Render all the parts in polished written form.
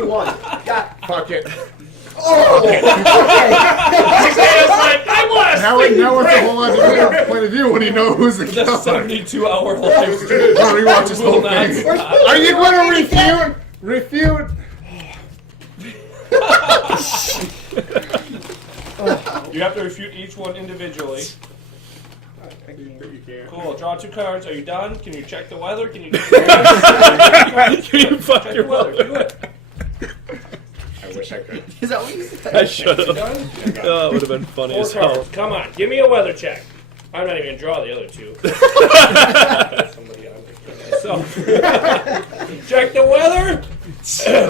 He won. Yeah. Fuck it. Oh! Okay. Now it's a whole other different point of view when you know who's the The killer. 72-hour live stream. I'll rewatch this whole Will not thing. stop. Are you going to refute? You have to refute each one individually. Cool. Draw 2 cards. Are you done? Can you check the weather? Can you? Can you fuck your weather? Do it. I wish I could. Is that what you said? I should have. Oh, it would have been funny 4 as hell. cards. Come on, give me a weather check. I'm not even gonna draw the other 2. Somebody on myself. Check the weather.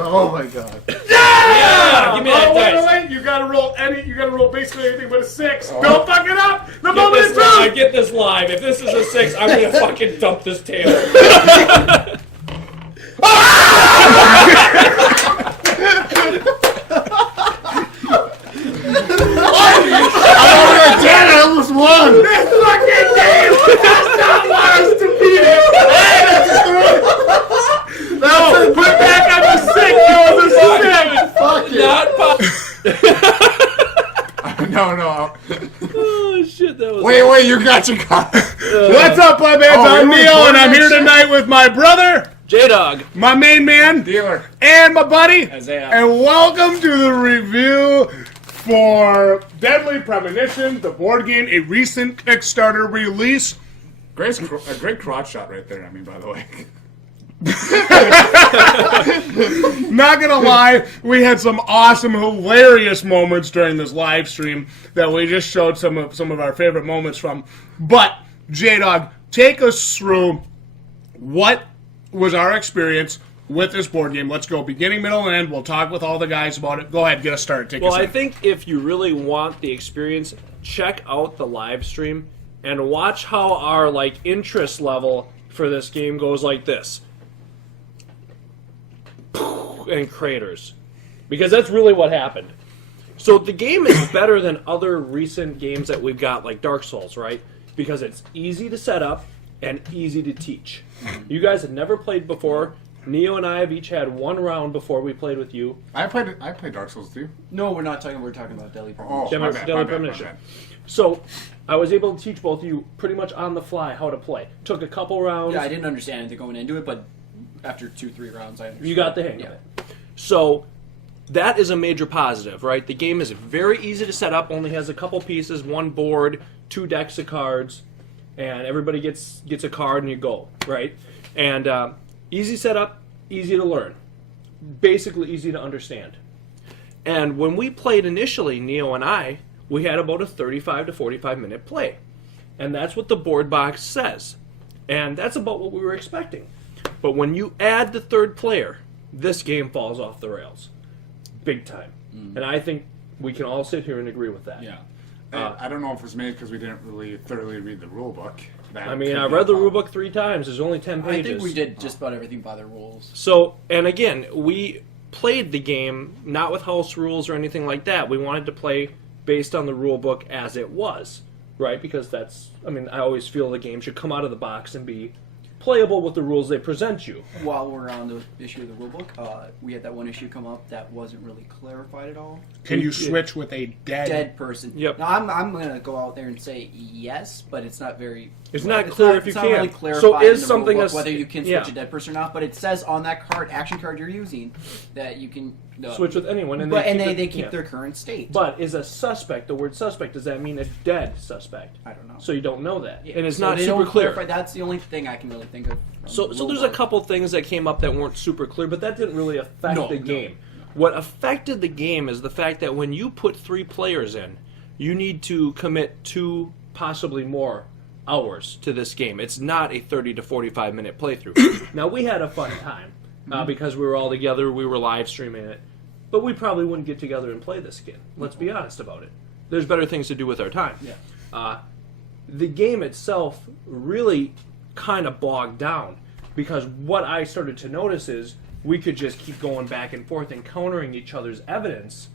Oh my god. Yeah, give me that dice. Wait. You gotta roll basically anything but a 6. Don't fuck it up. The Get moment this is through. live. Get this live. If this is a 6, I'm gonna fucking dump this table. I almost won! This fucking game does not want us to beat it. No, put back on the 6. It was a 6. Fuck it. Not No. Oh shit! That was. Wait, you got your card. What's up, Plebheads? Oh, I'm we Neil, and I'm here recording that tonight with my brother, Jdog. my main man, Dealer. and my buddy. Isaiah. And welcome to the review for Deadly Premonition, the board game, a recent Kickstarter release. A great crotch shot right there, by the way. Not gonna lie, we had some awesome, hilarious moments during this live stream that we just showed some of our favorite moments from. But Jdog, take us through what was our experience with this board game. Let's go beginning, middle, and end. We'll talk with all the guys about it. Go ahead, get us started. Take Well, us I in. think if you really want the experience, check out the live stream and watch how our interest level for this game goes like this. And craters. Because that's really what happened. So the game is better than other recent games that we've got, like Dark Souls, right? Because it's easy to set up and easy to teach. You guys have never played before. Neo and I have each had 1 round before we played with you. I played Dark Souls too. No, we're talking about Deadly Premonition. Oh, my bad, Deadly my Premonition. bad. So I was able to teach both of you pretty much on the fly how to play. Took a couple rounds. Yeah, I didn't understand anything going into it, but after 2-3 rounds, I understood. You got the hang Yeah. of it. So that is a major positive, right? The game is very easy to set up, only has a couple pieces, 1 board, 2 decks of cards, and everybody gets a card and you go, right? And easy setup, easy to learn. Basically easy to understand. And when we played initially, Neo and I, we had about a 35 to 45 minute play. And that's what the board box says. And that's about what we were expecting. But when you add the 3rd player, this game falls off the rails. Big time. And I think we can all sit here and agree with that. Yeah. I don't know if it was made because we didn't really thoroughly read the rule book. I mean, I read the rulebook 3 times. There's only 10 pages. I think we did just about everything by the rules. So, and again, we played the game not with house rules or anything like that. We wanted to play based on the rulebook as it was, right? Because that's, I always feel the game should come out of the box and be playable with the rules they present you. While we're on the issue of the rulebook, we had that one issue come up that wasn't really clarified at all. Can you switch with a Dead person. Yep. Now, I'm going to go out there and say yes, but it's not very... It's not clear if you it's not can. really clarified So is in the something rulebook that's- whether you can switch yeah. a dead person or not, but it says on that action card you're using, that you can... Switch with anyone. And they keep yeah. their current state. But is a suspect, the word suspect, does that mean a dead suspect? I don't know. So you don't know that. Yeah, And it's so not they super don't clear. clarify. That's the only thing I can really think of. So there's a couple things that came up that weren't super clear, but that didn't really affect the game. What affected the game is the fact that when you put 3 players in, you need to commit 2, possibly more, hours to this game. It's not a 30 to 45 minute playthrough. Now, we had a fun time because we were all together, we were live streaming it, but we probably wouldn't get together and play this again. Let's be honest about it. There's better things to do with our time. Yeah. The game itself really kind of bogged down because what I started to notice is we could just keep going back and forth and countering each other's evidence,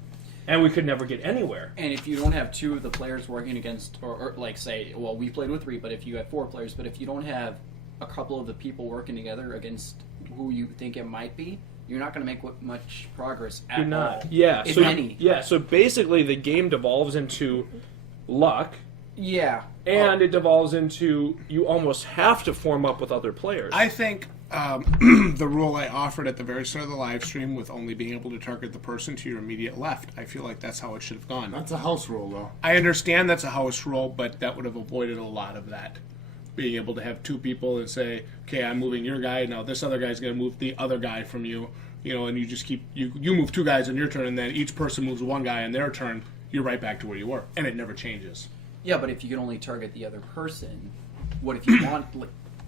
and we could never get anywhere. And if you don't have 2 of the players working against, or like say, well, we played with 3, but if you have 4 players, but if you don't have a couple of the people working together against who you think it might be, you're not going to make much progress at You're all. not. Yeah. If so any. Yeah. So basically, the game devolves into luck, Yeah. and it devolves into you almost have to form up with other players. I think the rule I offered at the very start of the live stream with only being able to target the person to your immediate left, I feel like that's how it should have gone. That's a house rule, though. I understand that's a house rule, but that would have avoided a lot of that. Being able to have two people and say, okay, I'm moving your guy, now this other guy's going to move the other guy from you, and you just keep, you move two guys in your turn, and then each person moves one guy in their turn, you're right back to where you were, and it never changes. Yeah, but if you can only target the other person, what if you want...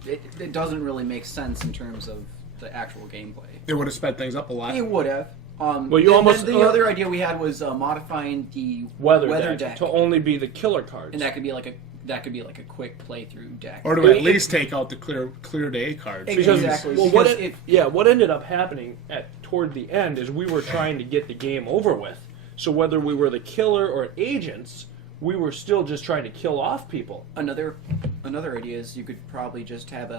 It doesn't really make sense in terms of the actual gameplay. It would have sped things up a lot. It would have. Well, you and almost- then the other idea we had was modifying the weather deck to only be the killer cards. and that could be like a quick playthrough deck. Or to at least take out the clear day cards. Exactly. Well, Because what ended up happening toward the end is we were trying to get the game over with. So whether we were the killer or agents, we were still just trying to kill off people. Another idea is you could probably just have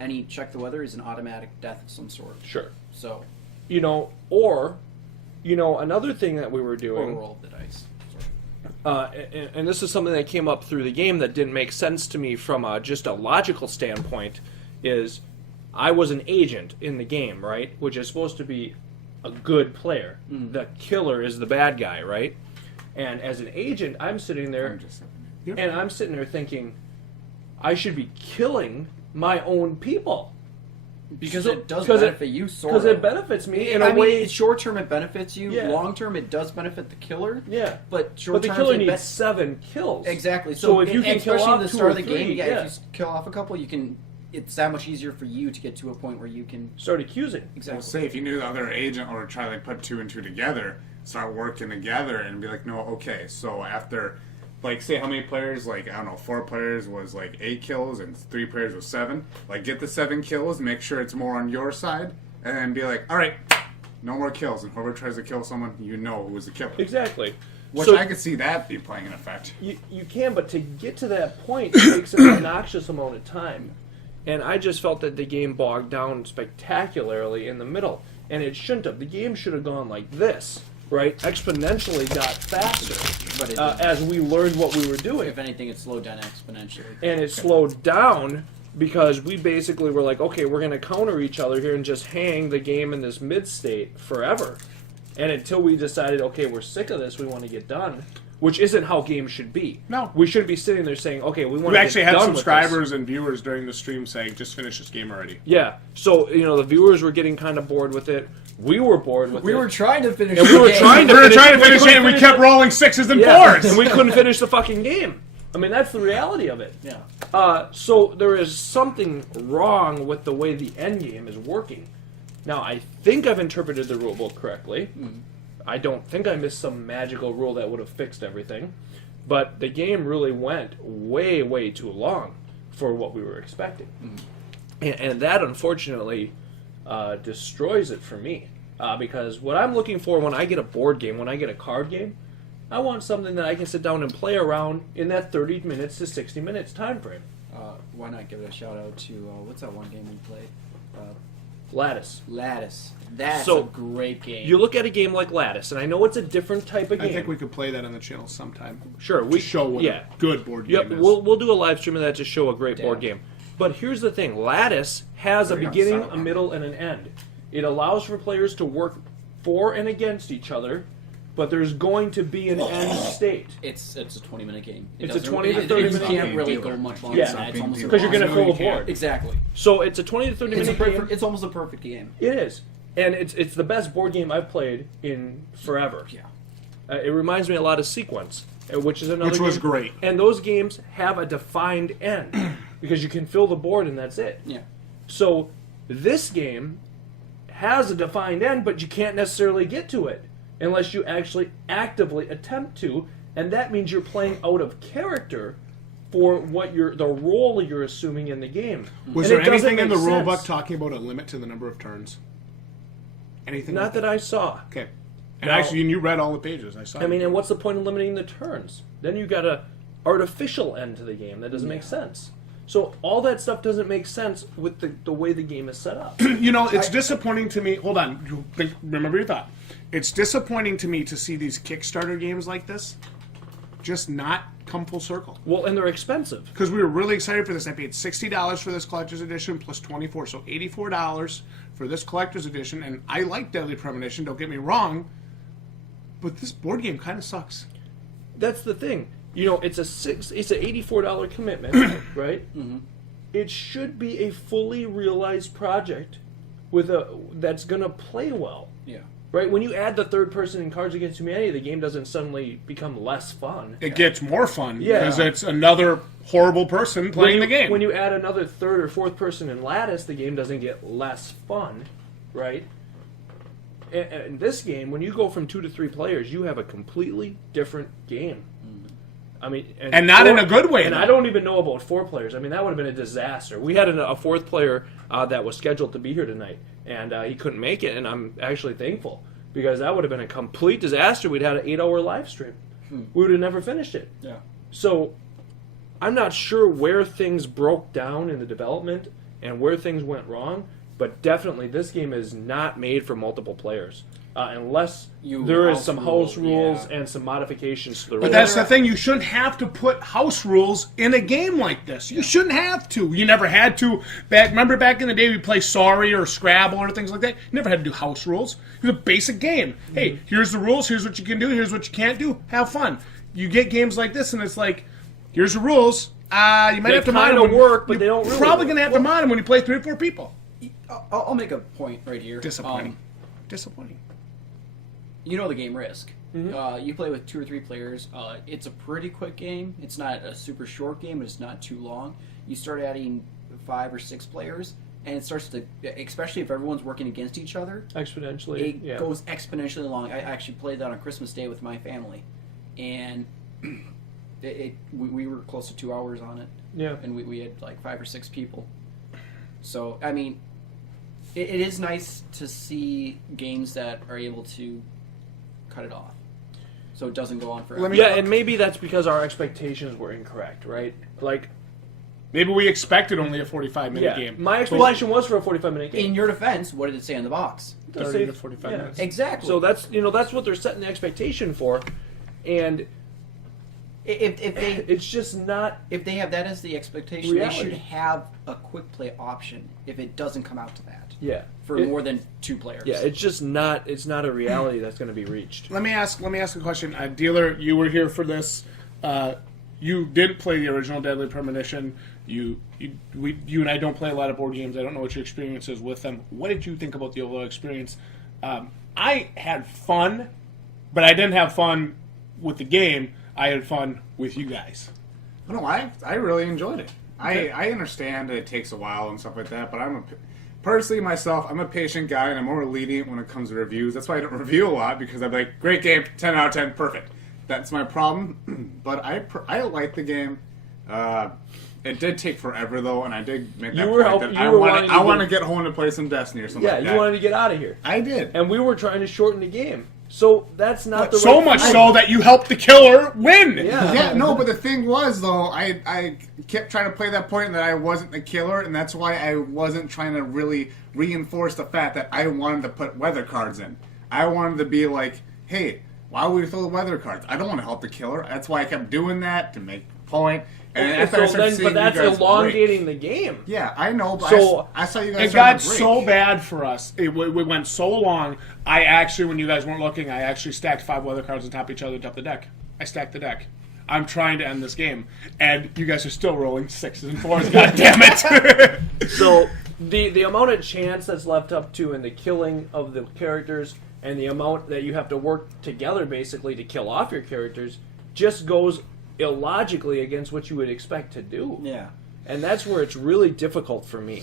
any check the weather is an automatic death of some sort. Sure. So Another thing that we were or doing, roll of the dice. Sorry. and this is something that came up through the game that didn't make sense to me from just a logical standpoint, is I was an agent in the game, right? Which is supposed to be a good player. The killer is the bad guy, right? And as an agent, I'm sitting there, and I'm sitting there thinking, I should be killing my own people. Because So- it does 'cause benefit you, sort Because of. it benefits me in I a mean, way. short term it benefits you. Yeah. Long term it does benefit the killer. Yeah. But But short the term killer needs 7 kills. Exactly. So if you can kill especially off at the 2 start or of the game, 3, if you kill off a couple, you can. It's that much easier for you to get to a point where you can Start accusing. exactly. Well, say if you knew the other agent, or try to put 2 and 2 together, start working together, and be like, no, okay, so after, like, say how many players, like, I don't know, 4 players was like 8 kills, and 3 players was 7. Like, get the 7 kills, make sure it's more on your side, and then be like, all right, no more kills, and whoever tries to kill someone, you know who was the killer. Exactly. Which So I could see that be playing an effect. you can, but to get to that point, it takes an obnoxious amount of time. And I just felt that the game bogged down spectacularly in the middle. And it shouldn't have. The game should have gone like this, right? Exponentially got faster But it as we learned what we were doing. if anything, it slowed down exponentially. And it slowed down because we basically were like, okay, we're going to counter each other here and just hang the game in this mid-state forever. And until we decided, okay, we're sick of this, we want to get done, which isn't how games should be. No. We shouldn't be sitting there saying, okay, we want We to actually get had done with this. subscribers and viewers during the stream saying, just finish this game already. Yeah. So, the viewers were getting kind of bored with it. We were bored with it. We were trying to finish. And the we were game. trying to We were finish trying to we finish couldn't it, and we finish kept it. rolling 6s and Yeah, 4s. and we couldn't finish the fucking game. I mean, that's the reality of it. Yeah. So there is something wrong with the way the end game is working. Now, I think I've interpreted the rulebook correctly. I don't think I missed some magical rule that would have fixed everything. But the game really went way, way too long for what we were expecting. And that, unfortunately, destroys it for me. Because what I'm looking for when I get a board game, when I get a card game, I want something that I can sit down and play around in that 30 minutes to 60 minutes time frame. Why not give it a shout out to what's that one game we played? Lattice. Lattice. That's So, a great game. You look at a game like Lattice, and I know it's a different type of game. I think we could play that on the channel sometime. Sure, we To show what a good board game Yep, is. we'll do a live stream of that to show a great board Damn. game. But here's the thing: Lattice has a Very beginning, subtle. a middle, and an end. It allows for players to work for and against each other, but there's going to be an end state. It's a 20-minute game. It's a 20 to 30 You minute can't game. really go much longer Yeah. than that. It's almost Because you're going to impossible. fill a board. Exactly. So it's a 20 to 30 It's, minute game. it's almost a perfect game. It is, and it's the best board game I've played in forever. Yeah. It reminds me a lot of Sequence, which is another Which was game. great. And those games have a defined end because you can fill the board and that's it. Yeah. So this game has a defined end, but you can't necessarily get to it unless you actually actively attempt to, and that means you're playing out of character for what the role you're assuming in the game. Was And there it doesn't anything in the make rulebook sense. talking about a limit to the number of turns? Anything? Not that I saw. Okay. And No. actually, you read all the pages. I saw. I mean, and what's the point of limiting the turns? Then you got a artificial end to the game that doesn't make sense. So all that stuff doesn't make sense with the way the game is set up. You know, it's disappointing to me. Hold on. Remember your thought. It's disappointing to me to see these Kickstarter games like this just not come full circle. Well, and they're expensive. Because we were really excited for this. I paid $60 for this collector's edition plus $24, so $84 for this collector's edition. And I like Deadly Premonition, don't get me wrong, but this board game kind of sucks. That's the thing. You know, it's an $84 commitment, right? Mm-hmm. It should be a fully realized project that's going to play well. Yeah. Right? When you add the third person in Cards Against Humanity, the game doesn't suddenly become less fun. It gets more fun Yeah. because it's another horrible person playing the game. When you add another third or fourth person in Lattice, the game doesn't get less fun, right? And this game, when you go from 2 to 3 players, you have a completely different game. I mean, and not in a good way. And though. I don't even know about 4 players. I mean, that would have been a disaster. We had a 4th player that was scheduled to be here tonight, and he couldn't make it. And I'm actually thankful because that would have been a complete disaster. We'd had an 8-hour live stream. We would have never finished it. Yeah. So I'm not sure where things broke down in the development and where things went wrong, but definitely this game is not made for multiple players. Unless there is some house rules and some modifications to the rules. But that's the thing. You shouldn't have to put house rules in a game like this. You shouldn't have to. You never had to. Remember back in the day we play Sorry or Scrabble or things like that? You never had to do house rules. It was a basic game. Hey, here's the rules. Here's what you can do. Here's what you can't do. Have fun. You get games like this, and it's like, here's the rules. You might have to mod them. They work, but they don't really probably work. going to have to mod them when you play 3 or 4 people. I'll make a point right here. Disappointing. Disappointing. You know the game Risk. Mm-hmm. You play with 2 or 3 players. It's a pretty quick game. It's not a super short game, but it's not too long. You start adding 5 or 6 players, and it starts to, especially if everyone's working against each other, exponentially. It goes exponentially long. I actually played that on Christmas Day with my family, and we were close to 2 hours on it. Yeah, and we had like 5 or 6 people. So I mean, it is nice to see games that are able to cut it off, so it doesn't go on forever. Yeah, and maybe that's because our expectations were incorrect, right? Like, maybe we expected only a 45-minute game. My expectation was for a 45-minute game. In your defense, what did it say on the box? 30 to 45 minutes. Exactly. So that's what they're setting the expectation for, and if they it's just not. If they have that as the expectation, reality. They should have a quick play option if it doesn't come out to that. Yeah. For more than 2 players. Yeah, it's just not. It's not a reality that's going to be reached. Let me ask a question. Dealer, you were here for this. You didn't play the original Deadly Premonition. You and I don't play a lot of board games. I don't know what your experience is with them. What did you think about the overall experience? I had fun, but I didn't have fun with the game. I had fun with you guys. No, I really enjoyed it. I understand that it takes a while and stuff like that, but personally myself, I'm a patient guy and I'm more lenient when it comes to reviews. That's why I don't review a lot, because I'm like, great game, 10 out of 10, perfect. That's my problem. But I like the game. It did take forever though, and I did make that point that I want to get home to play some Destiny or something like that. Yeah, you wanted to get out of here. I did. And we were trying to shorten the game. So that's not the so right much thing. so that you helped the killer win. Yeah, no, but the thing was, though, I kept trying to play that point that I wasn't the killer, and that's why I wasn't trying to really reinforce the fact that I wanted to put weather cards in. I wanted to be like, hey, why would we throw the weather cards? I don't want to help the killer. That's why I kept doing that, to make a point. And after I started seeing but that's you guys elongating break. the game. Yeah, I know, but So, I saw you guys It got break. so bad for us. We went so long. I actually, when you guys weren't looking, I actually stacked 5 weather cards on top of each other to top the deck. I stacked the deck. I'm trying to end this game, and you guys are still rolling 6s and 4s. God damn it! So the amount of chance that's left up to in the killing of the characters and the amount that you have to work together basically to kill off your characters just goes illogically against what you would expect to do. Yeah. And that's where it's really difficult for me.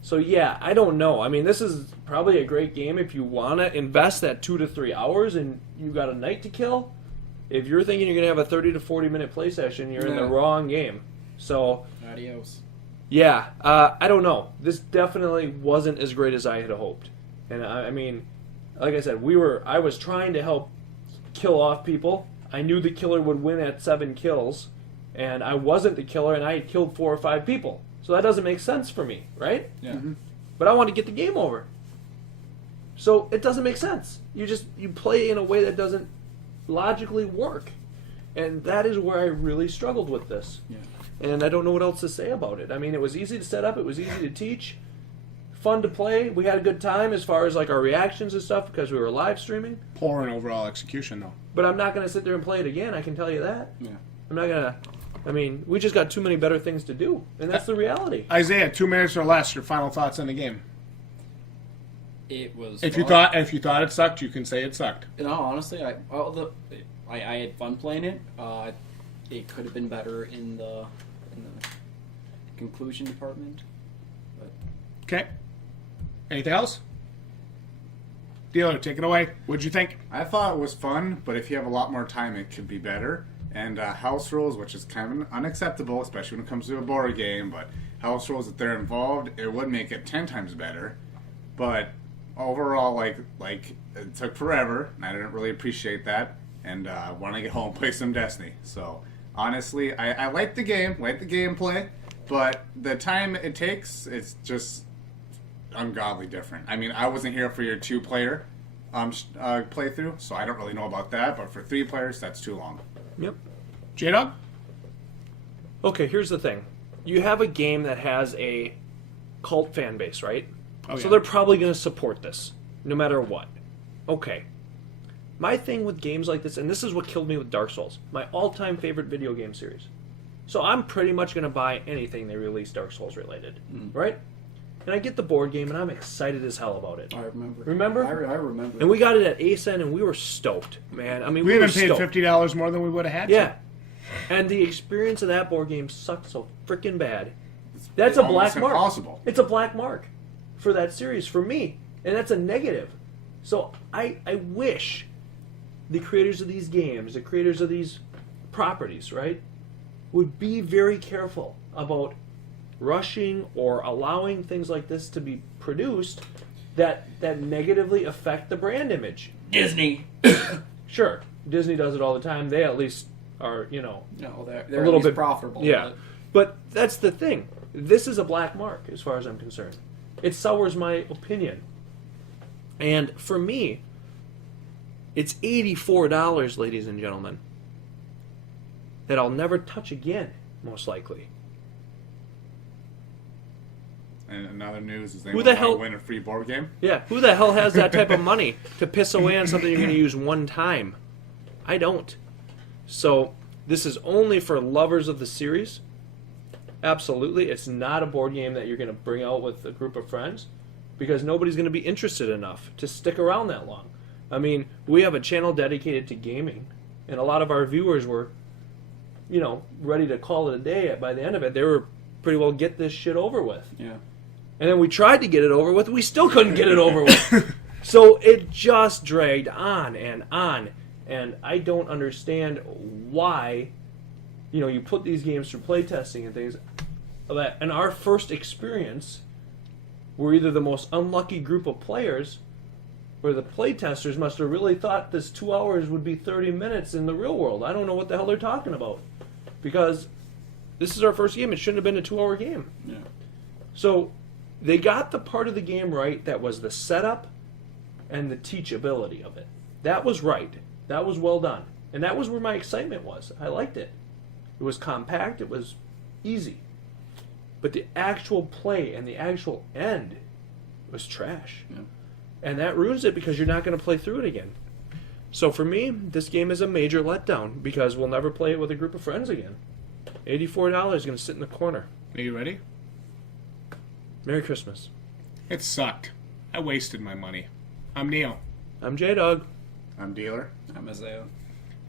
So yeah, I don't know. I mean, this is probably a great game if you want to invest that 2 to 3 hours and you got a night to kill. If you're thinking you're going to have a 30 to 40 minute play session, you're in the wrong game. So Adios. yeah, I don't know. This definitely wasn't as great as I had hoped. And I mean, like I said, I was trying to help kill off people. I knew the killer would win at 7 kills, and I wasn't the killer, and I had killed 4 or 5 people. So that doesn't make sense for me, right? Yeah. But I want to get the game over. So it doesn't make sense. You play in a way that doesn't logically work. And that is where I really struggled with this. Yeah. And I don't know what else to say about it. I mean, it was easy to set up, it was easy to teach, fun to play. We had a good time as far as like our reactions and stuff because we were live streaming. Poor in overall execution, though. But I'm not going to sit there and play it again, I can tell you that. Yeah. I'm not going to. I mean, we just got too many better things to do, and that's the reality. Isaiah, 2 minutes or less. Your final thoughts on the game. It was. If fun. you thought it sucked, you can say it sucked. No, honestly, I had fun playing it. It could have been better in the conclusion department. But Okay. Anything else? Dealer, take it away. What'd you think? I thought it was fun, but if you have a lot more time, it could be better. And house rules, which is kind of unacceptable, especially when it comes to a board game, but house rules, if they're involved, it would make it 10 times better. But overall, like it took forever, and I didn't really appreciate that, and want to get home and play some Destiny. So honestly, I like the game, like the gameplay, but the time it takes, it's just ungodly different. I mean, I wasn't here for your 2-player playthrough, so I don't really know about that, but for 3 players, that's too long. Yep. Jdog? Okay, here's the thing. You have a game that has a cult fan base, right? Oh, So yeah. they're probably going to support this, no matter what. Okay. My thing with games like this, and this is what killed me with Dark Souls, my all-time favorite video game series. So I'm pretty much going to buy anything they release Dark Souls related, right? And I get the board game, and I'm excited as hell about it. I remember. Remember? I remember. And we got it at PSN, and we were stoked, man. I mean, We were haven't paid stoked. $50 more than we would have had to. Yeah. And the experience of that board game sucked so freaking bad. That's a black Almost mark. impossible. It's a black mark for that series for me, and that's a negative. So I wish the creators of these games, the creators of these properties, right, would be very careful about rushing or allowing things like this to be produced that negatively affect the brand image. Disney. Sure, Disney does it all the time. They at least are, No, they're a little at least bit profitable. Yeah, but that's the thing. This is a black mark as far as I'm concerned. It sours my opinion. And for me, it's $84, ladies and gentlemen, that I'll never touch again, most likely. And another news is they Who the want to hell- win a free board game. Yeah, who the hell has that type of money to piss away on something you're going to use one time? I don't. So this is only for lovers of the series. Absolutely. It's not a board game that you're going to bring out with a group of friends because nobody's going to be interested enough to stick around that long. I mean, we have a channel dedicated to gaming, and a lot of our viewers were, ready to call it a day by the end of it. They were pretty well get this shit over with. Yeah. And then we tried to get it over with. We still couldn't get it over with. So it just dragged on and on. And I don't understand why, you put these games through playtesting and things. That in our first experience, we're either the most unlucky group of players, or the playtesters must have really thought this 2 hours would be 30 minutes in the real world. I don't know what the hell they're talking about. Because this is our first game. It shouldn't have been a 2-hour game. Yeah. So they got the part of the game right that was the setup and the teachability of it. That was right. That was well done. And that was where my excitement was. I liked it. It was compact. It was easy. But the actual play and the actual end was trash. Yeah. And that ruins it because you're not going to play through it again. So for me, this game is a major letdown because we'll never play it with a group of friends again. $84 is going to sit in the corner. Are you ready? Merry Christmas. It sucked. I wasted my money. I'm Neo. I'm Jdog. I'm Dealer. I'm Isaiah.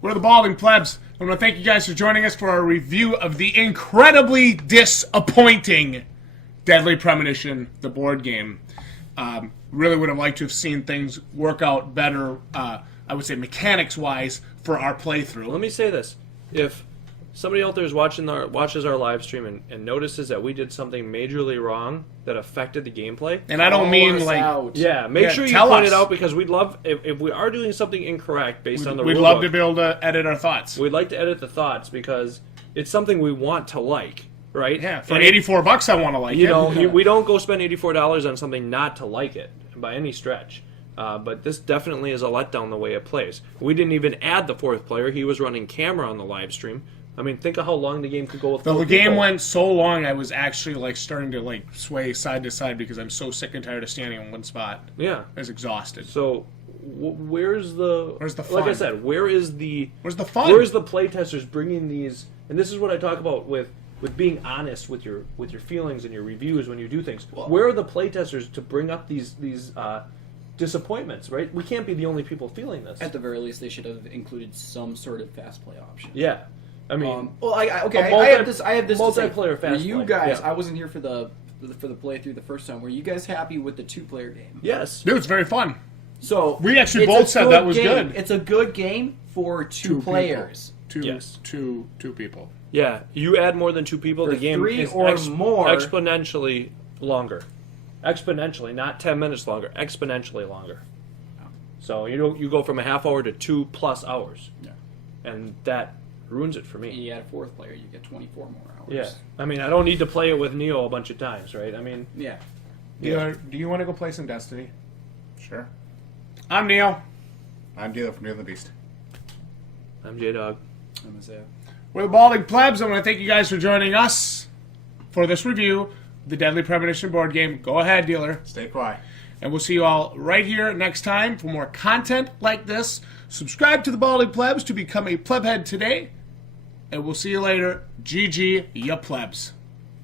We're the Balding Plebs. I want to thank you guys for joining us for our review of the incredibly disappointing Deadly Premonition, the board game. Really would have liked to have seen things work out better, I would say mechanics-wise, for our playthrough. Let me say this. If somebody out there is watches our live stream and notices that we did something majorly wrong that affected the gameplay, And I don't mean like... Out. yeah, make Yeah, sure you tell point us. it out because we'd love, if we are doing something incorrect based on the We'd rule love book, to be able to edit our thoughts. we'd like to edit the thoughts because it's something we want to like, right? Yeah, for And $84, I want to like you it. know, we don't go spend $84 on something not to like it by any stretch. But this definitely is a letdown the way it plays. We didn't even add the fourth player. He was running camera on the live stream. I mean, think of how long the game could go with The four game people. went so long, I was actually like starting to like sway side to side because I'm so sick and tired of standing in one spot. Yeah. I was exhausted. So where's the fun? Like I said, where's the fun? Where's the playtesters bringing these? And this is what I talk about with being honest with your feelings and your reviews when you do things. Where are the playtesters to bring up these disappointments? Right? We can't be the only people feeling this. At the very least, they should have included some sort of fast play option. Yeah. I mean, I have this. I have this. multiplayer to say. fast For you play, guys, yeah. I wasn't here for the playthrough the first time. Were you guys happy with the 2-player game? yes. Dude, it's very fun. So We actually it's both a said that was game. good. It's a good game for two people. players. Yes. Two people. Yeah. You add more than two people, For the game 3 is or more. exponentially longer. Exponentially, not 10 minutes longer. Exponentially longer. So you go from a half hour to 2+ hours. Yeah. And that ruins it for me. You add a fourth player, you get 24 more hours. Yeah, I mean, I don't need to play it with Neo a bunch of times, right? I mean, Yeah. Do you want to go play some Destiny? Sure. I'm Neil. I'm Dealer from Neil the Beast. I'm Jdog. I'm gonna say. We're the Balding Plebs. I want to thank you guys for joining us for this review of the Deadly Premonition board game. Go ahead, dealer. Stay quiet. And we'll see you all right here next time for more content like this. Subscribe to the Balding Plebs to become a plebhead today. And we'll see you later. GG, ya plebs.